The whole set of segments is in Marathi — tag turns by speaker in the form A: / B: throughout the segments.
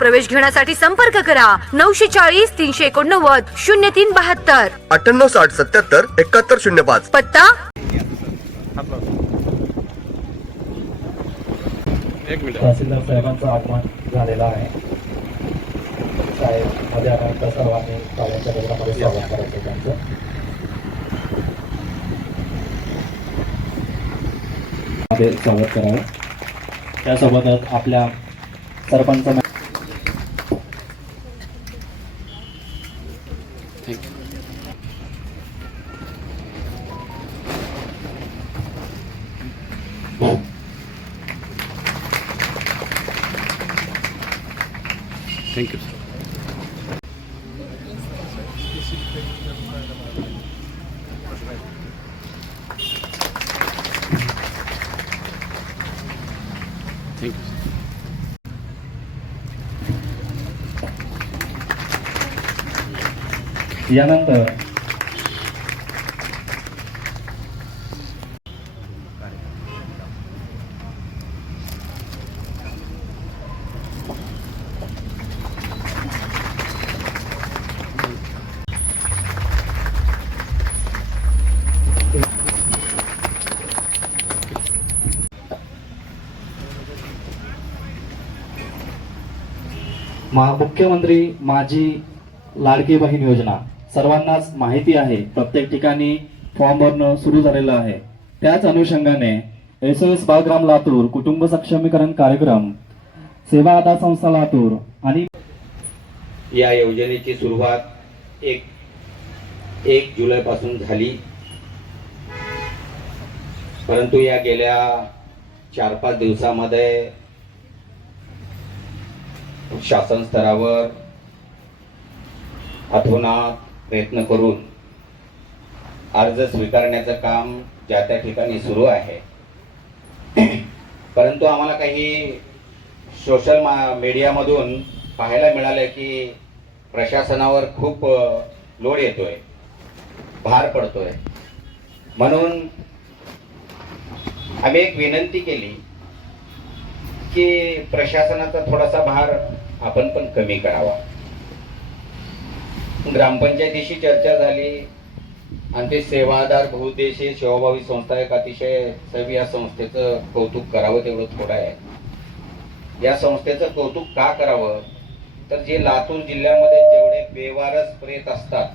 A: प्रवेश घेण्यासाठी संपर्क करा. नऊशे चाळीस तीनशे एकोणनव्वद शून्य तीन बहात्तर.
B: अठ्ठ्याण्णव साठ सत्याहत्तर एकाहत्तर शून्य पाच.
A: पत्ता?
C: एक मिनिट.
D: तहसीलदार साहेबांचं आगमन झालेलं आहे. साहेबमध्ये आल्यानंतर सर्वांनी गजरामध्ये स्वागत करायचं त्यांचं. स्वागत करावं. त्यासोबतच आपल्या सरपंच
C: थँक्यू थँक्यू
D: यानंतर मा मुख्यमंत्री माझी लाडकी बहीण योजना सर्वांनाच माहिती आहे. प्रत्येक ठिकाणी फॉर्म भरणं सुरू झालेलं आहे. त्याच अनुषंगाने एस एस बालग्राम लातूर कुटुंब सक्षमीकरण कार्यक्रम सेवा आधार संस्था लातूर आणि
E: या योजनेची सुरुवात एक एक जुलैपासून झाली. परंतु या गेल्या चार पाच दिवसामध्ये शासन स्तरावर अथोनात प्रयत्न करून अर्ज स्वीकारण्याचं काम ज्या त्या ठिकाणी सुरू आहे. परंतु आम्हाला काही सोशल मा मीडियामधून पाहायला मिळालं की प्रशासनावर खूप लोड येतोय. भार पडतोय. म्हणून आम्ही एक विनंती केली की प्रशासनाचा थोडासा भार आपण पण कमी करावा. ग्रामपंचायतीशी चर्चा झाली आणि ते सेवादार बहुउद्देशीय सेवाभावी संस्था एक अतिशय सवी या संस्थेचं कौतुक करावं तेवढं थोडं आहे. या संस्थेचं कौतुक का करावं? तर जे लातूर जिल्ह्यामध्ये जेवढे बेवारस प्रेत असतात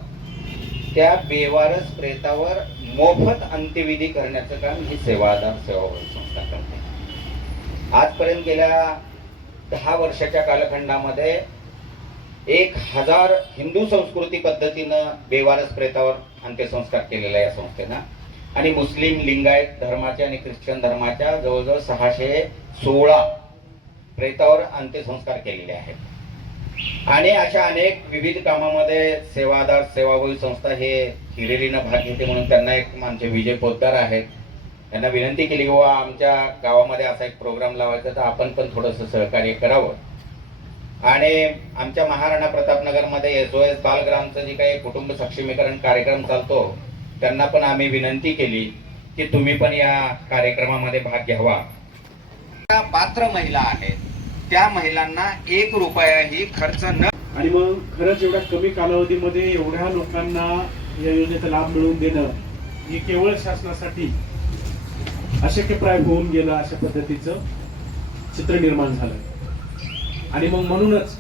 E: त्या बेवारस प्रेतावर मोफत अंत्यविधी करण्याचं काम ही सेवादार सेवाभावी संस्था करते. आजपर्यंत गेल्या दहा वर्षाच्या कालखंडामध्ये एक हजार हिंदू संस्कृती पद्धतीनं बेवारस प्रेतावर अंत्यसंस्कार केलेला या संस्थेनं. आणि मुस्लिम लिंगायत धर्माच्या आणि ख्रिश्चन धर्माच्या जवळजवळ सहाशे सोळा प्रेतावर अंत्यसंस्कार केलेले आहेत. आणि अशा अनेक विविध कामामध्ये सेवादार सेवाभावी संस्था हे हिरेलीनं भाग घेते म्हणून त्यांना एक आमचे विजय पोतदार आहेत. त्यांना विनंती केली की बाबा आमच्या गावामध्ये असा एक प्रोग्राम लावायचा तर आपण पण थोडंसं सहकार्य करावं. आणि आमच्या महाराणा प्रतापनगरमध्ये एस ओ एस बालग्रामचं जे काही कुटुंब सक्षमीकरण कार्यक्रम चालतो त्यांना पण आम्ही विनंती केली की तुम्ही पण या कार्यक्रमामध्ये भाग घ्यावा. त्या पात्र महिला आहेत त्या महिलांना एक रुपयाही खर्च न
F: आणि मग खरंच एवढ्या कमी कालावधीमध्ये एवढ्या लोकांना या योजनेचा लाभ मिळवून देणं हे केवळ शासनासाठी अशक्यप्राय होऊन गेलं अशा पद्धतीचं चित्र निर्माण झालं. आणि मग म्हणूनच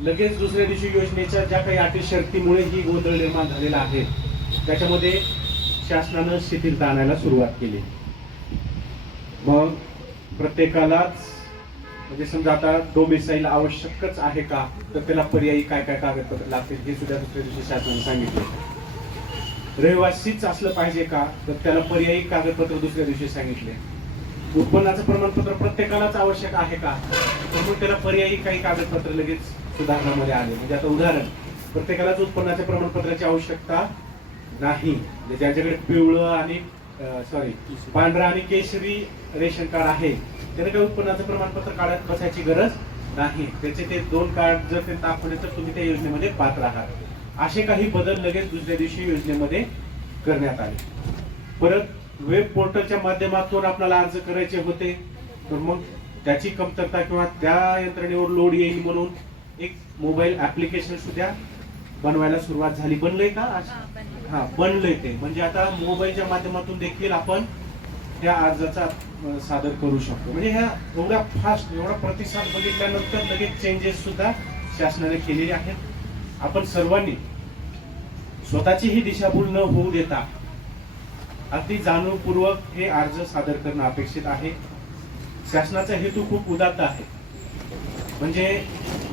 F: लगेच दुसऱ्या दिवशी योजनेच्या ज्या काही अटी शर्तीमुळे ही गोंधळ निर्माण झालेला आहे त्याच्यामध्ये शासनानं शिथिलता आणायला सुरुवात केली. मग प्रत्येकालाच म्हणजे समजा आता डोमिसाईल आवश्यकच आहे का तर त्याला पर्यायी काय काय कागदपत्र लागतील हे सुद्धा दुसऱ्या दिवशी शासनाने सांगितले. रहिवासीच असलं पाहिजे का? तर त्याला पर्यायी कागदपत्र दुसऱ्या दिवशी सांगितले. उत्पन्नाचं प्रमाणपत्र प्रत्येकालाच आवश्यक आहे का? तर मग त्याला पर्यायी काही कागदपत्र लगेच सुधारणामध्ये आले. म्हणजे आता उदाहरण प्रत्येकालाच उत्पन्नाच्या प्रमाणपत्राची आवश्यकता नाही. म्हणजे ज्याच्याकडे पिवळं आणि सॉरी पांढरा आणि केशरी रेशन कार्ड आहे त्याने काही उत्पन्नाचं प्रमाणपत्र काढत बसायची गरज नाही. त्याचे ते दोन कार्ड जर ते दाखवले तर तुम्ही त्या योजनेमध्ये पात्र आहात. असे काही बदल लगेच दुसऱ्या दिवशी योजनेमध्ये करण्यात आले. परत वेब पोर्टलच्या माध्यमातून आपल्याला अर्ज करायचे होते तर मग त्याची कमतरता किंवा त्या यंत्रणेवर लोड येईल म्हणून एक मोबाईल ऍप्लिकेशन सुद्धा बनवायला सुरुवात झाली. बनलंय का? हा बनलंय. ते. म्हणजे आता मोबाईलच्या माध्यमातून देखील आपण त्या अर्जाचा सादर करू शकतो. म्हणजे ह्या एवढ्या फास्ट एवढा प्रतिसाद बघितल्यानंतर लगेच चेंजेस सुद्धा शासनाने केलेले आहेत. आपण सर्वांनी स्वतःची ही दिशाभूल न होऊ देता अगदी जाणीवपूर्वक हे अर्ज सादर करणं अपेक्षित आहे. शासनाचा हेतू खूप उदात्त आहे. म्हणजे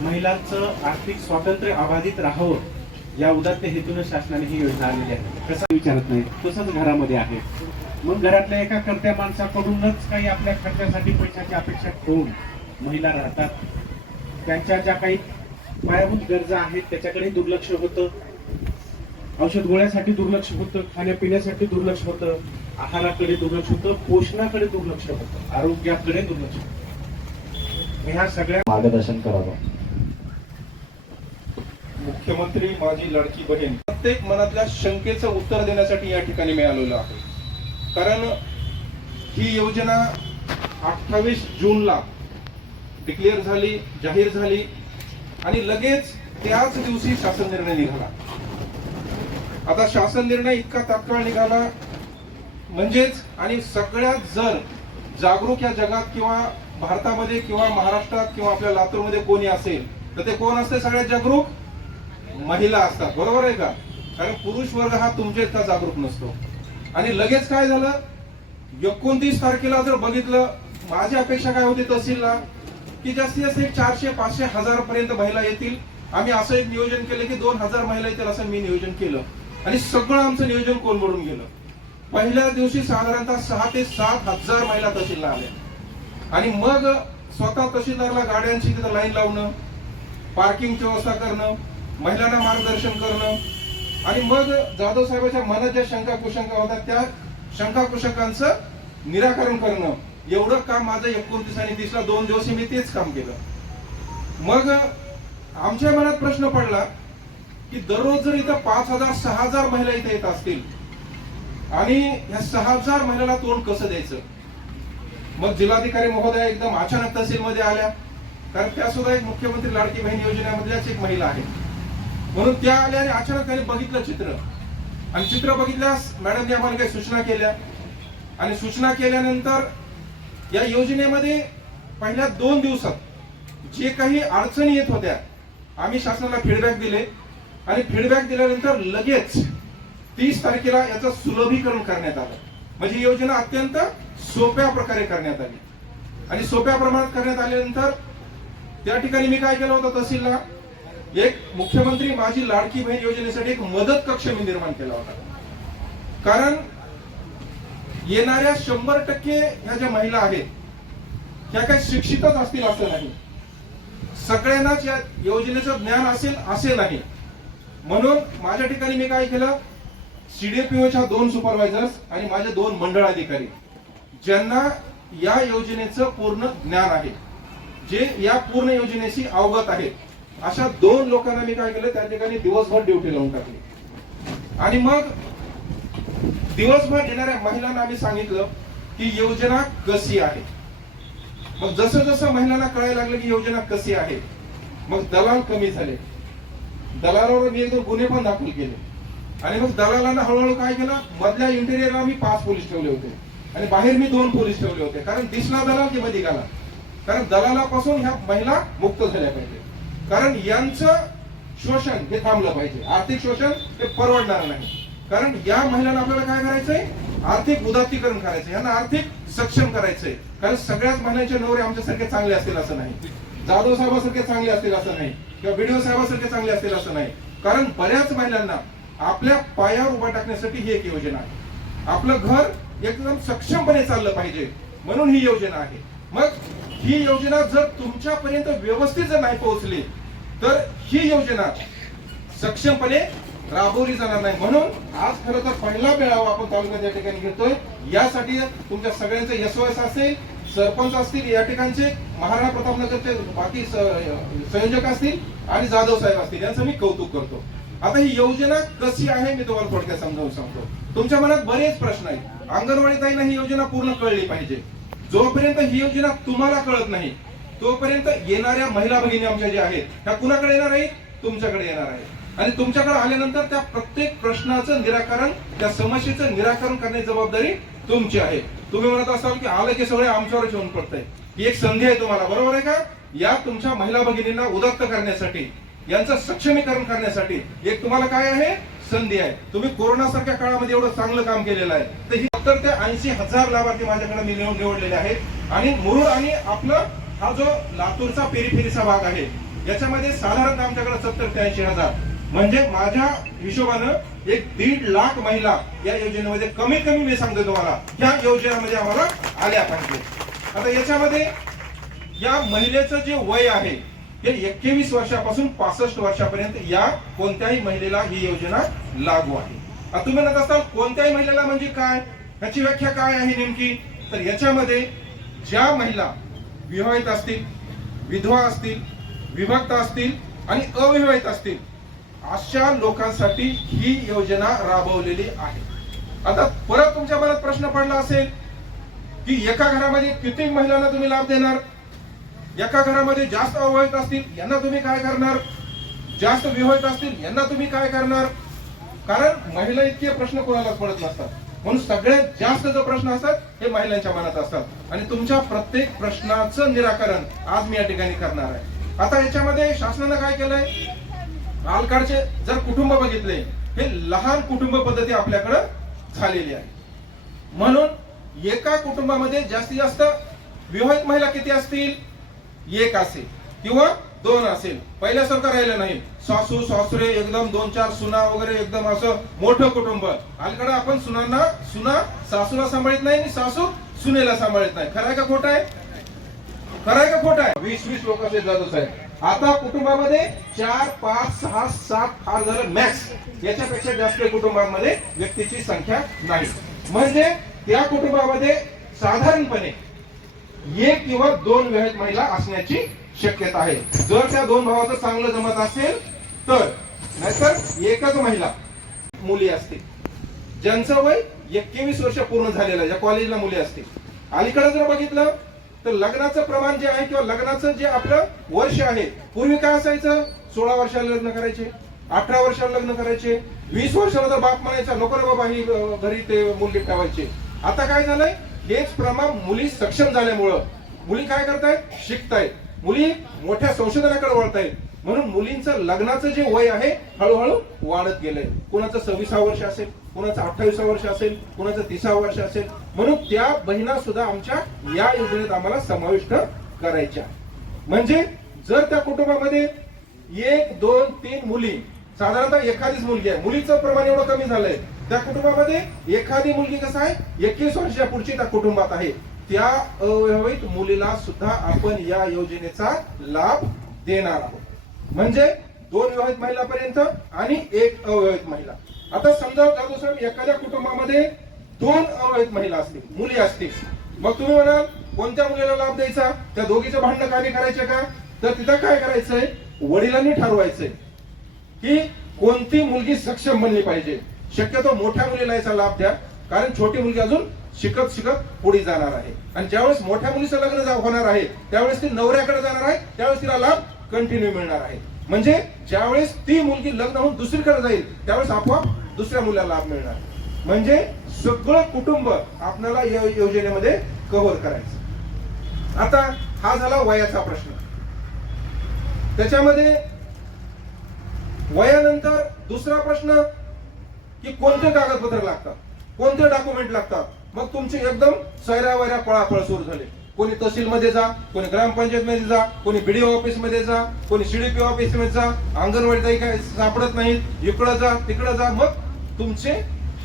F: महिलांचं आर्थिक स्वातंत्र्य अबाधित राहावं या उदात्त हेतून शासनाने ही योजना आणलेली आहे. कसा विचारत नाही? तसंच घरामध्ये आहे. मग घरातल्या एका कर्त्या माणसाकडूनच काही आपल्या खर्चासाठी पैशाची अपेक्षा ठेवून महिला राहतात. त्यांच्या ज्या काही पायाभूत गरजा आहेत त्याच्याकडे दुर्लक्ष होतं. औषध गोळ्यासाठी दुर्लक्ष होतं खाण्यापिण्यासाठी दुर्लक्ष होतं आहाराकडे दुर्लक्ष होतं पोषणाकडे दुर्लक्ष होतं आरोग्याकडे दुर्लक्ष होतं. ह्या सगळ्या
D: मार्गदर्शन करावं.
G: मुख्यमंत्री माझी लाडकी बहीण प्रत्येक मनातल्या शंकेचं उत्तर देण्यासाठी या ठिकाणी मिळालेलं आहे. कारण ही योजना अठ्ठावीस जूनला डिक्लेअर झाली जाहीर झाली. आणि लगेच त्याच दिवशी शासन निर्णय निघाला. आता शासन निर्णय इतका तात्काळ निघाला म्हणजेच आणि सगळ्यात जर जागरूक या जगात किंवा भारतामध्ये किंवा महाराष्ट्रात किंवा आपल्या लातूरमध्ये कोणी असेल तर ते कोण असते? सगळ्यात जागरूक महिला असतात. बरोबर आहे का? कारण पुरुष वर्ग हा तुमच्या इतका जागरूक नसतो. आणि लगेच काय झालं? एकोणतीस तारखेला जर बघितलं माझी अपेक्षा काय होती तहसीलला? की जास्तीत जास्त एक चारशे पाचशे हजार पर्यंत महिला येतील. आम्ही असं एक नियोजन केलं की दोन हजार महिला येतील असं मी नियोजन केलं. आणि सगळं आमचं नियोजन कोलमडून गेलं? पहिल्या दिवशी साधारणतः सहा ते सात हजार महिला तहसीलला आल्या. आणि मग स्वतः तहसीलदारला गाड्यांची तिथं लाईन लावणं पार्किंगची व्यवस्था करणं महिलांना मार्गदर्शन करणं. आणि मग जाधव साहेबांच्या मनात ज्या शंका कुशंका होत्या त्या शंका कुशंकांचं निराकरण करणं. एवढं काम माझं एकोणतीस आणि तीसला दोन दिवस मी तेच काम केलं. मग आमच्या मनात प्रश्न पडला की दररोज जर इथं पाच हजार सहा हजार महिला इथे येत असतील आणि ह्या सहा हजार महिलाला तोंड कसं द्यायचं? मग जिल्हाधिकारी महोदया एकदम अचानक तहसीलमध्ये आल्या. कारण त्या सुद्धा एक मुख्यमंत्री लाडकी बहीण योजनेमधल्याच एक महिला आहे म्हणून त्या आल्या आणि अचानक त्याने बघितलं चित्र. आणि चित्र बघितल्यास मॅडमने आम्हाला काही सूचना केल्या. आणि सूचना केल्यानंतर या योजनेमध्ये पहिल्या दोन दिवसात जे काही अडचणी येत होत्या आम्ही शासनाला फीडबॅक दिले. आणि फीडबॅक दिल्यानंतर लगेच तीस तारखेला याचं सुलभीकरण करण्यात आलं. म्हणजे योजना अत्यंत सोप्या प्रकारे करण्यात आली. आणि सोप्या प्रमाणात करण्यात आल्यानंतर त्या ठिकाणी मी काय केलं होतं तहसीलला? एक मुख्यमंत्री माझी लाडकी बहीण योजनेसाठी एक मदत कक्ष मी निर्माण केला होता. कारण येणाऱ्या शंभर टक्के ह्या ज्या महिला आहेत ह्या काही शिक्षितच असतील असं नाही. सगळ्यांनाच या योजनेचं ज्ञान असेल असे नाही. म्हणून माझ्या ठिकाणी मी काय केलं सीडीपीओच्या दोन सुपरवायझर्स आणि माझे दोन मंडळ अधिकारी ज्यांना या योजनेचं पूर्ण ज्ञान आहे जे या पूर्ण योजनेशी अवगत आहेत अशा दोन लोकांना मी काय केलं त्या ठिकाणी दिवसभर ड्युटी लावून टाकली. आणि मग दिवसभर येणाऱ्या महिलांना आम्ही सांगितलं की योजना कशी आहे? मग जसं जसं महिलांना कळायला लागलं की योजना कशी आहे मग दलाल कमी झाले. दलालावर मी एकदम गुन्हे पण दाखल केले. आणि मग दलालांना हळूहळू काय केलं? मधल्या इंटेरियरला मी पाच पोलीस ठेवले होते. आणि बाहेर मी दोन पोलीस ठेवले होते. कारण दिसला दलाल की मध्ये गाला. कारण दलालापासून ह्या महिला मुक्त झाल्या पाहिजे. कारण यांचं शोषण हे थांबलं पाहिजे. आर्थिक शोषण हे परवडणार नाही. कारण या महिलांना आपल्याला काय करायचंय? आर्थिक उदात्तीकरण करायचं यांना आर्थिक सक्षम करायचंय. कारण सगळ्याच महिलांचे नवरे आमच्यासारखे चांगले असतील असं नाही. जाधव साहेबासारखे चांगले असतील असं नाही. किंवा बीडीओ साहेबासारखे चांगले असतील असं नाही. कारण बऱ्याच महिलांना आपल्या पायावर उभा टाकण्यासाठी ही एक योजना आहे. आपलं घर एकदम सक्षमपणे चाललं पाहिजे. म्हणून ही योजना आहे. मग ही योजना जर तुमच्यापर्यंत व्यवस्थित जर नाही पोहोचली तर ही योजना सक्षमपणे राबवली जाणार नाही. म्हणून आज खरं तर पहिला मेळावा आपण तालुक्यात या ठिकाणी घेतोय. यासाठी तुमच्या सगळ्यांचे एसओएस असेल सरपंच असतील या ठिकाणचे महाराणा प्रतापनगरचे बाकी संयोजक असतील आणि जाधव साहेब असतील. यांचं मी कौतुक करतो. आता ही योजना कशी आहे मी तुम्हाला थोडक्यात समजावून सांगतो. तुमच्या मनात बरेच प्रश्न आहेत. अंगणवाडी ताईंना ही योजना पूर्ण कळली पाहिजे. जोपर्यंत ही योजना तुम्हाला कळत नाही तोपर्यंत येणाऱ्या महिला भगिनी आमच्या ज्या आहेत त्या कुणाकडे येणार आहेत? तुमच्याकडे येणार आहेत. आणि तुमच्याकडे आल्यानंतर त्या प्रत्येक प्रश्नाचं निराकरण त्या समस्येचं निराकरण करण्याची जबाबदारी तुमची आहे. तुम्ही म्हणत असाल की आलं की सगळे आमच्यावरच येऊन पडतंय. ही एक संधी आहे तुम्हाला बरोबर आहे का? या तुमच्या महिला भगिनींना उदात्त करण्यासाठी यांचं सक्षमीकरण करण्यासाठी एक तुम्हाला काय आहे? संधी आहे. तुम्ही कोरोना सारख्या काळामध्ये एवढं चांगलं काम केलेलं आहे. तर ही सत्तर ते ऐंशी हजार लाभार्थी माझ्याकडे मी निवडलेले आहेत. आणि मुरुड आणि आपलं हा जो लातूरचा पेरीफेरीचा भाग आहे याच्यामध्ये साधारण आमच्याकडे सत्तर ते ऐंशी हजार. म्हणजे माझ्या हिशोबानं एक दीड लाख महिला या योजनेमध्ये कमीत कमी मी सांगतो तुम्हाला या योजनेमध्ये आम्हाला आल्या पाहिजे. आता याच्यामध्ये या महिलेचं जे वय आहे हे एक्केवीस वर्षापासून पासष्ट वर्षापर्यंत या कोणत्याही महिलेला ही योजना लागू आहे. आता तुम्ही म्हणत असाल कोणत्याही महिलेला म्हणजे काय? ह्याची व्याख्या काय आहे नेमकी? तर याच्यामध्ये ज्या महिला विवाहित असतील विधवा असतील विभक्त असतील आणि अविवाहित असतील अशा लोकांसाठी ही योजना राबवलेली आहे. आता परत तुमच्या मनात प्रश्न पडला असेल की एका घरामध्ये किती महिलांना तुम्ही लाभ देणार? एका घरामध्ये जास्त अवहित असतील यांना तुम्ही काय करणार? जास्त विवाहित असतील यांना तुम्ही काय करणार? कारण महिला इतके प्रश्न कोणालाच पडत नसतात. म्हणून सगळ्यात जास्त जो प्रश्न असतात हे महिलांच्या मनात असतात. आणि तुमच्या प्रत्येक प्रश्नाचं निराकरण आज मी या ठिकाणी करणार आहे. आता याच्यामध्ये शासनानं काय केलंय? रालकाडचे जर कुटुंब बघितले हे लहान कुटुंब पद्धती आपल्याकडं झालेली आहे. म्हणून एका कुटुंबामध्ये जास्तीत जास्त विवाहित महिला किती असतील? एक असेल किंवा दोन असेल. पहिल्यासारखं राहिलं नाही. सासू सासरे एकदम दोन चार सुना वगैरे एकदम असं मोठं कुटुंब. अलीकडे आपण सुनांना सुना सासूला सांभाळत नाही आणि सासू सुनेला सांभाळत नाही. खरं आहे का खोटं आहे? खरं आहे का खोटं आहे? वीस वीस लोक असे जातच आहे आता कुटुंबामध्ये चार पाच सहा सात फार झालं मॅक्स याच्यापेक्षा जास्त कुटुंबामध्ये व्यक्तीची संख्या नाही. म्हणजे त्या कुटुंबामध्ये साधारणपणे एक किंवा दोन विवाहित महिला असण्याची शक्यता आहे. जर त्या दोन भावाचं चांगलं जमत असेल तर नाहीतर एकच महिला मुली असतील. ज्यांचं वय एकवीस वर्ष पूर्ण झालेलं आहे ज्या कॉलेजला मुली असतील. अलीकडे जर बघितलं तर लग्नाचं प्रमाण जे आहे किंवा लग्नाचं जे आपलं वर्ष आहे पूर्वी काय असायचं? सोळा वर्षाला लग्न करायचे अठरा वर्षाला लग्न करायचे वीस वर्षाला तर बाप म्हणायचा नको रे बाबा ही घरी ते मुली ठेवायचे. आता काय झालंय? हेच प्रमाण मुली सक्षम झाल्यामुळं मुली काय करतायत? शिकतायत. मुली मोठ्या संशोधनाकडे वळतायत. म्हणून मुलींचं लग्नाचं जे वय आहे हळूहळू वाढत गेलंय. कुणाचं सव्वीसा वर्ष असेल कुणाचं अठ्ठावीसा वर्ष असेल कुणाचं तिसा वर्ष असेल. म्हणून त्या बहिणा सुद्धा आमच्या या योजनेत आम्हाला समाविष्ट करायच्या. म्हणजे जर त्या कुटुंबामध्ये एक दोन तीन मुली साधारणतः एखादीच मुलगी आहे मुलीचं प्रमाण एवढं कमी झालंय त्या कुटुंबामध्ये एखादी मुलगी कसं आहे एकवीस वर्षा पुढची त्या कुटुंबात आहे. त्या अविवाहित मुलीला सुद्धा आपण या योजनेचा लाभ देणार आहोत. म्हणजे दोन विवाहित महिलापर्यंत आणि एक अविवाहित महिला. आता समजा जाधव साहेब एखाद्या कुटुंबामध्ये दोन अविवाहित महिला असतील मुली असतील. मग तुम्ही म्हणाल कोणत्या मुलीला लाभ द्यायचा? त्या दोघीचं भांडणं कार्य करायचे का? तर तिथं काय करायचंय? वडिलांनी ठरवायचंय की कोणती मुलगी सक्षम बनली पाहिजे. शक्यतो मोठ्या मुलीला याचा लाभ द्या कारण छोटी मुलगी अजून शिकत शिकत पुढे जाणार आहे. आणि ज्यावेळेस मोठ्या मुलीचं लग्न होणार आहे त्यावेळेस ती नवऱ्याकडे जाणार आहे त्यावेळेस तिला लाभ कंटिन्यू मिळणार आहे. म्हणजे ज्यावेळेस ती मुलगी लग्न होऊन दुसरीकडे जाईल त्यावेळेस आपोआप दुसऱ्या मुलाला लाभ मिळणार. म्हणजे सगळं कुटुंब आपल्याला या योजनेमध्ये कव्हर करायचं. आता हा झाला वयाचा प्रश्न. त्याच्यामध्ये वयानंतर दुसरा प्रश्न की कोणते कागदपत्र लागतात? कोणते डॉक्युमेंट लागतात? मग तुमची एकदम सैरा वैरा पळापळ सुरू झाले. कोणी तहसील मध्ये जा कोणी ग्रामपंचायत मध्ये जा कोणी बीडीओ ऑफिसमध्ये जा कोणी सीडीपी ऑफिसमध्ये जा अंगणवाडी काही काय सापडत नाहीत इकडं जा तिकडं जा मग तुमचे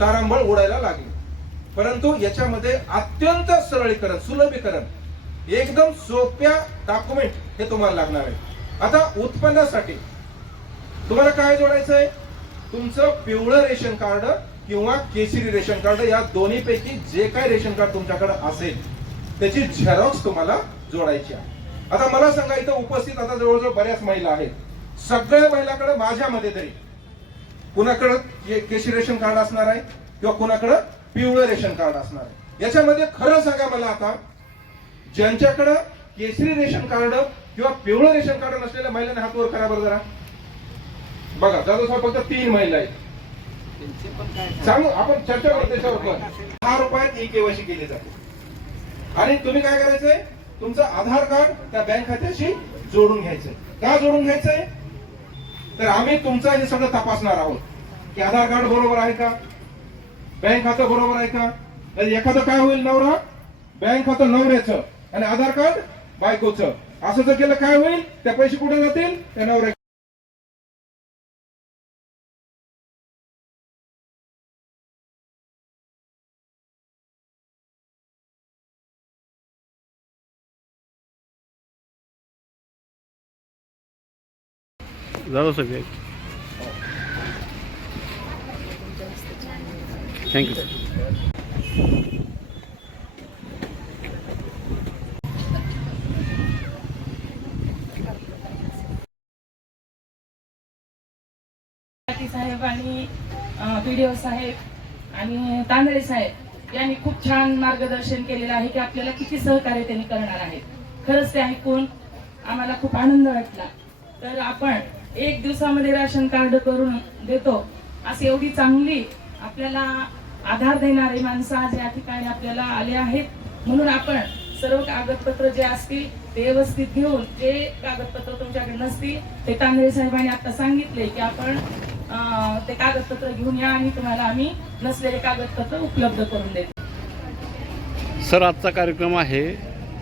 G: तारांबळ उडायला लागले. परंतु याच्यामध्ये अत्यंत सरळीकरण सुलभीकरण एकदम सोप्या डॉक्युमेंट हे तुम्हाला लागणार आहे. आता उत्पन्नासाठी तुम्हाला काय जोडायचं आहे? तुमचं पिवळं रेशन कार्ड किंवा केसरी रेशन कार्ड या दोन्हीपैकी जे काही रेशन कार्ड तुमच्याकडे असेल त्याची झेरॉक्स तुम्हाला जोडायची आहे. आता मला सांगा इथं उपस्थित आता जवळजवळ बऱ्याच महिला आहेत. सगळ्या महिलाकडे माझ्यामध्ये तरी. कुणाकडं के- केशरी रेशन कार्ड असणार आहे किंवा कुणाकडं पिवळं रेशन कार्ड असणार आहे? याच्यामध्ये खरं सांगा मला आता ज्यांच्याकडं केसरी रेशन कार्ड किंवा पिवळं रेशन कार्ड नसलेल्या महिलांना हात वर करा बरं जरा. बघा जाधव साहेब फक्त तीन महिला आहेत. सांगू आपण चर्चा करू त्याच्यावर पण. दहा रुपयात ई केवायसी केली जाते. आणि तुम्ही काय करायचंय? तुमचं आधार कार्ड त्या बँक खात्याशी जोडून घ्यायचंय. का जोडून घ्यायचंय? तर आम्ही तुमचं हे सगळं तपासणार आहोत. की आधार कार्ड बरोबर आहे का? बँक खातं बरोबर आहे का? तर एखादं काय होईल नवरा? बँक खातं नवऱ्याचं. आणि आधार कार्ड बायकोचं. असं जर केलं काय होईल? त्या पैसे कुठे जातील? त्या नवऱ्या
H: जाधव साहेब थँक्यू
I: पाटील साहेब आणि पीडीओ साहेब आणि तांदळे साहेब यांनी खूप छान मार्गदर्शन केलेलं आहे की आपल्याला किती सहकार्य त्यांनी करणार आहेत खरंच ते ऐकून आम्हाला खूप आनंद वाटला. तर आपण एक दिवसामध्ये राशन कार्ड करून देतो. अशी एवढी चांगली आपल्याला आधार देणारे माणसं आज या ठिकाणी आपल्याला आले आहेत म्हणून आपण सर्व कागदपत्र जे असतील ते व्यवस्थित घेऊन जे कागदपत्र तुमच्याकडे नसतील ते तांदळे साहेबांनी आता सांगितले की आपण ते कागदपत्र घेऊन या आणि तुम्हाला आम्ही नसलेले कागदपत्र उपलब्ध करून देतो.
H: सर आजचा कार्यक्रम आहे.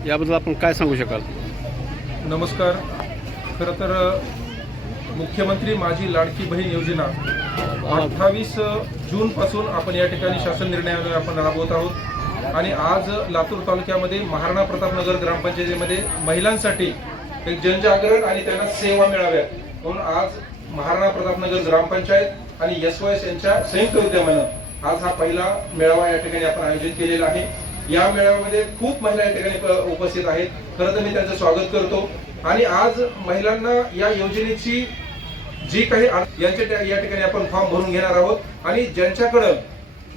H: याबद्दल आपण काय सांगू शकाल?
G: नमस्कार. खरं तर मुख्यमंत्री माझी लाडकी बहीण योजना. अठ्ठावीस जून पासून आपण या ठिकाणी शासन निर्णयाने आपण राबवत आहोत. आणि आज लातूर तालुक्यामध्ये महाराणा प्रतापनगर ग्रामपंचायतीमध्ये महिलांसाठी एक जनजागरण आणि त्यांना सेवा मिळाव्या म्हणून आज महाराणा प्रतापनगर ग्रामपंचायत आणि एस वाय एस यांच्या संयुक्त उद्यमानं आज हा पहिला मेळावा या ठिकाणी आपण आयोजित केलेला आहे. या मेळाव्यामध्ये खूप महिला या ठिकाणी उपस्थित आहेत. खरं तर मी त्यांचं स्वागत करतो. आणि आज महिलांना या योजनेची जी काही यांच्या या ठिकाणी आपण फॉर्म भरून घेणार आहोत. आणि ज्यांच्याकडं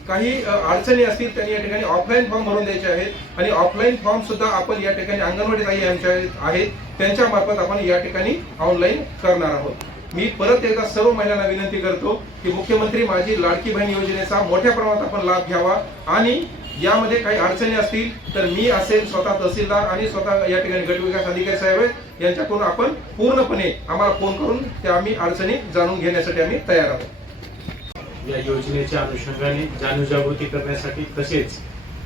G: काही अडचणी असतील त्यांनी या ठिकाणी ऑफलाईन फॉर्म भरून द्यायचे आहेत. आणि ऑफलाईन फॉर्म सुद्धा आपण या ठिकाणी अंगणवाडी ताई यांच्या आहेत. त्यांच्या मार्फत आपण या ठिकाणी ऑनलाईन करणार आहोत. मी परत एकदा सर्व महिलांना विनंती करतो की मुख्यमंत्री माझी लाडकी बहीण योजनेचा मोठ्या प्रमाणात आपण लाभ घ्यावा. आणि यामध्ये काही अडचणी असतील तर मी असेल स्वतः तहसीलदार आणि स्वतः या ठिकाणी गटविकास अधिकारी साहेब आहेत. यांच्याकडून आपण पूर्णपणे आम्हाला फोन करून त्या आम्ही अडचणी जाणून घेण्यासाठी आम्ही तयार आहोत.
F: या योजनेच्या अनुषंगाने जाणीवजागृती करण्यासाठी तसेच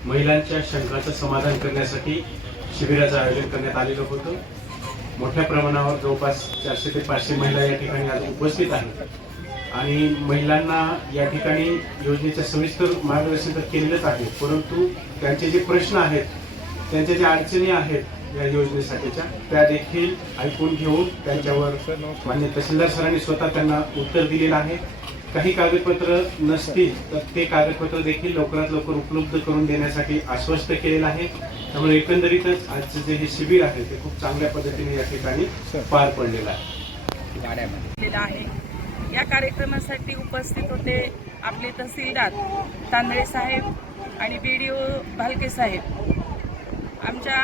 F: महिलांच्या शंकाचं समाधान करण्यासाठी शिबिराचं आयोजन करण्यात आलेलं होतं. मोठ्या प्रमाणावर जवळपास चारशे ते पाचशे महिला या ठिकाणी आज उपस्थित आहेत. आणि महिलांना या ठिकाणी योजनेचं सविस्तर मार्गदर्शन तर केलेलंच आहे परंतु त्यांचे जे प्रश्न आहेत त्यांच्या ज्या अडचणी आहेत या योजनेसाठीच्या त्या देखील ऐकून घेऊन त्यांच्यावर मान्य तहसीलदार सरांनी स्वतः त्यांना उत्तर दिलेलं आहे. काही कागदपत्र नसतील तर ते कागदपत्र देखील लवकरात लवकर उपलब्ध करून देण्यासाठी आश्वस्त केलेलं आहे. त्यामुळे एकंदरीतच आजचं जे हे शिबिर आहे ते खूप चांगल्या पद्धतीने या ठिकाणी पार पडलेलं आहे.
I: या कार्यक्रमासाठी उपस्थित होते आपले तहसीलदार तांदळे साहेब आणि बी डी ओ भालके साहेब. आमच्या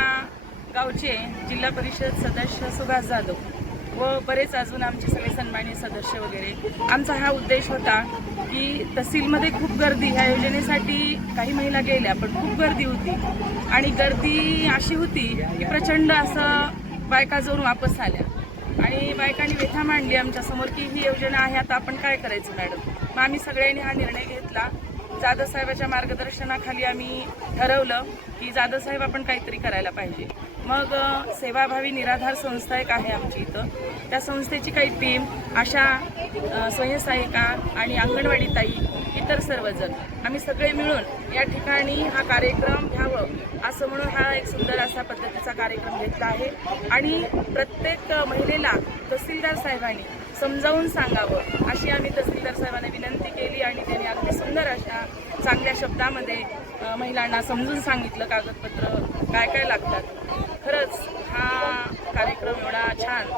I: गावचे जिल्हा परिषद सदस्य सुभाष जाधव व बरेच अजून आमचे सगळे सन्मान्य सदस्य वगैरे. आमचा हा उद्देश होता की तहसीलमध्ये खूप गर्दी ह्या योजनेसाठी काही महिला गेल्या पण खूप गर्दी होती. आणि गर्दी अशी होती की प्रचंड असं बायका जोरून वापस आल्या. आणि बायकांनी व्यथा मांडली आमच्यासमोर की ही योजना आहे आता आपण काय करायचं मॅडम? मग आम्ही सगळ्यांनी हा निर्णय घेतला. जाधव साहेबाच्या मार्गदर्शनाखाली आम्ही ठरवलं की जाधव साहेब आपण काहीतरी करायला पाहिजे. मग सेवाभावी निराधार संस्था एक आहे आमची इथं. त्या संस्थेची काही टीम अशा स्वयंसहायिका आणि अंगणवाडी ताई इतर सर्वजण. आम्ही सगळे मिळून या ठिकाणी हा कार्यक्रम घ्यावं असं म्हणून हा एक सुंदर असा पद्धतीचा कार्यक्रम घेतला आहे. आणि प्रत्येक महिलेला तहसीलदार साहेबांनी समजावून सांगावं अशी आम्ही तहसीलदार साहेबांना विनंती केली आणि त्यांनी अगदी सुंदर अशा चांगल्या शब्दामध्ये महिलांना समजून सांगितलं कागदपत्र काय काय लागतात. खरंच हा कार्यक्रम एवढा छान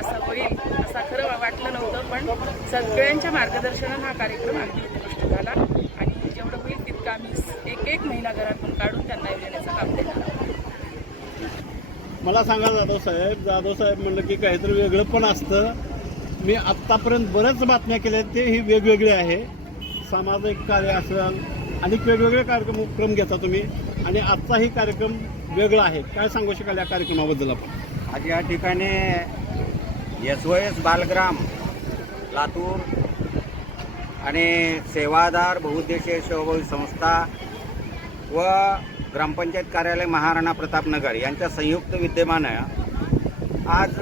I: असा होईल असा खरं वाटलं नव्हतं पण सगळ्यांच्या मार्गदर्शनानं हा कार्यक्रम अगदी झाला. आणि जेवढं होईल तितकं आम्ही एक एक महिला घरातून काढून त्यांना योजनेचं काम देणार आहोत.
H: मला सांगा जाधव साहेब जाधव साहेब म्हणलं की काहीतरी वेगळं पण असतं. मी आत्तापर्यंत बऱ्याच बातम्या केल्या आहेत, ते ही वेगवेगळे आहे. सामाजिक कार्य असेल अनेक वेगवेगळे कार्यक्रम उपक्रम घेता तुम्ही. आणि आजचाही कार्यक्रम वेगळा आहे. काय सांगू शकाल या कार्यक्रमाबद्दल आपण?
J: आज या ठिकाणी S O S Balgram Latur आणि सेवादार बहुउद्देशीय सेवाभावी संस्था व ग्रामपंचायत कार्यालय महाराणा प्रतापनगर यांच्या संयुक्त विद्यमानं आज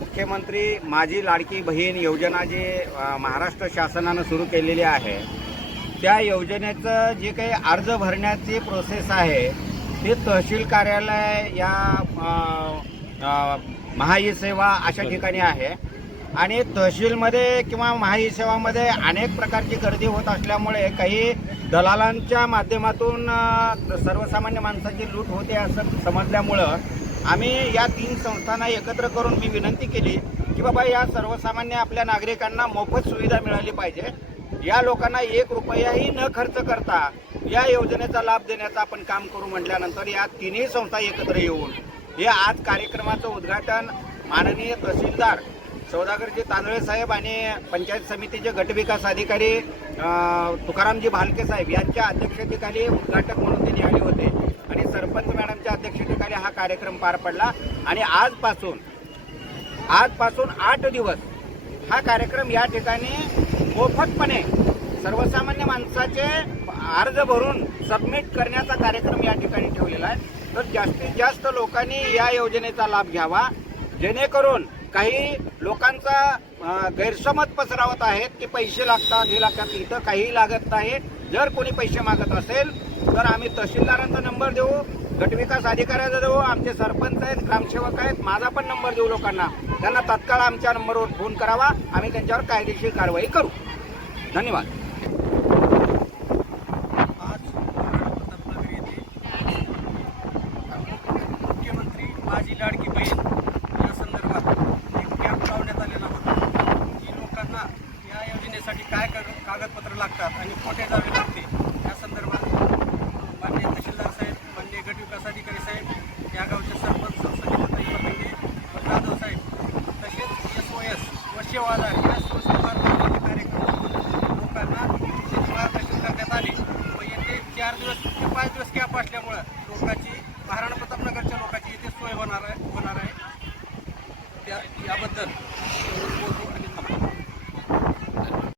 J: मुख्यमंत्री माझी लाडकी बहीण योजना जी महाराष्ट्र शासनानं सुरू केलेली आहे त्या योजनेचं जे काही अर्ज भरण्याची प्रोसेस आहे ते तहसील कार्यालय या महाई सेवा अशा ठिकाणी आहे. आणि तहसीलमध्ये किंवा महाई सेवामध्ये अनेक प्रकारची गर्दी होत असल्यामुळे काही दलालांच्या माध्यमातून सर्वसामान्य माणसाची लूट होते असं समजल्यामुळं आम्ही या तीन संस्थांना एकत्र करून मी विनंती केली की बाबा या सर्वसामान्य आपल्या नागरिकांना मोफत सुविधा मिळाली पाहिजे. या लोकांना एक रुपयाही न खर्च करता या योजनेचा लाभ देण्याचं आपण काम करू म्हटल्यानंतर या तिन्ही संस्था एकत्र येऊन हे आज कार्यक्रमाचं उद्घाटन माननीय तहसीलदार सौदागरजी तांदळे साहेब आणि पंचायत समितीचे गटविकास अधिकारी तुकारामजी भालके साहेब यांच्या अध्यक्षतेखाली उद्घाटक म्हणून त्यांनी आले होते. आणि सरपंच मॅडमच्या अध्यक्षतेखाली हा कार्यक्रम पार पडला. आणि आजपासून आजपासून आठ दिवस हा कार्यक्रम या ठिकाणी मोफतपणे सर्वसामान्य माणसाचे अर्ज भरून सबमिट करण्याचा कार्यक्रम या ठिकाणी ठेवलेला आहे. तर जास्तीत जास्त लोकांनी या योजनेचा लाभ घ्यावा. जेणेकरून काही लोकांचा गैरसमज पसरावत आहेत की पैसे लागतात हे लागतात इथं काहीही लागत नाही. जर कोणी पैसे मागत असेल तर आम्ही तहसीलदारांचा नंबर देऊ गटविकास अधिकाऱ्याचा देऊ आमचे सरपंच आहेत ग्रामसेवक आहेत माझा पण नंबर देऊ लोकांना. त्यांना तत्काळ आमच्या नंबरवर फोन करावा आम्ही त्यांच्यावर कायदेशीर कारवाई करू. धन्यवाद.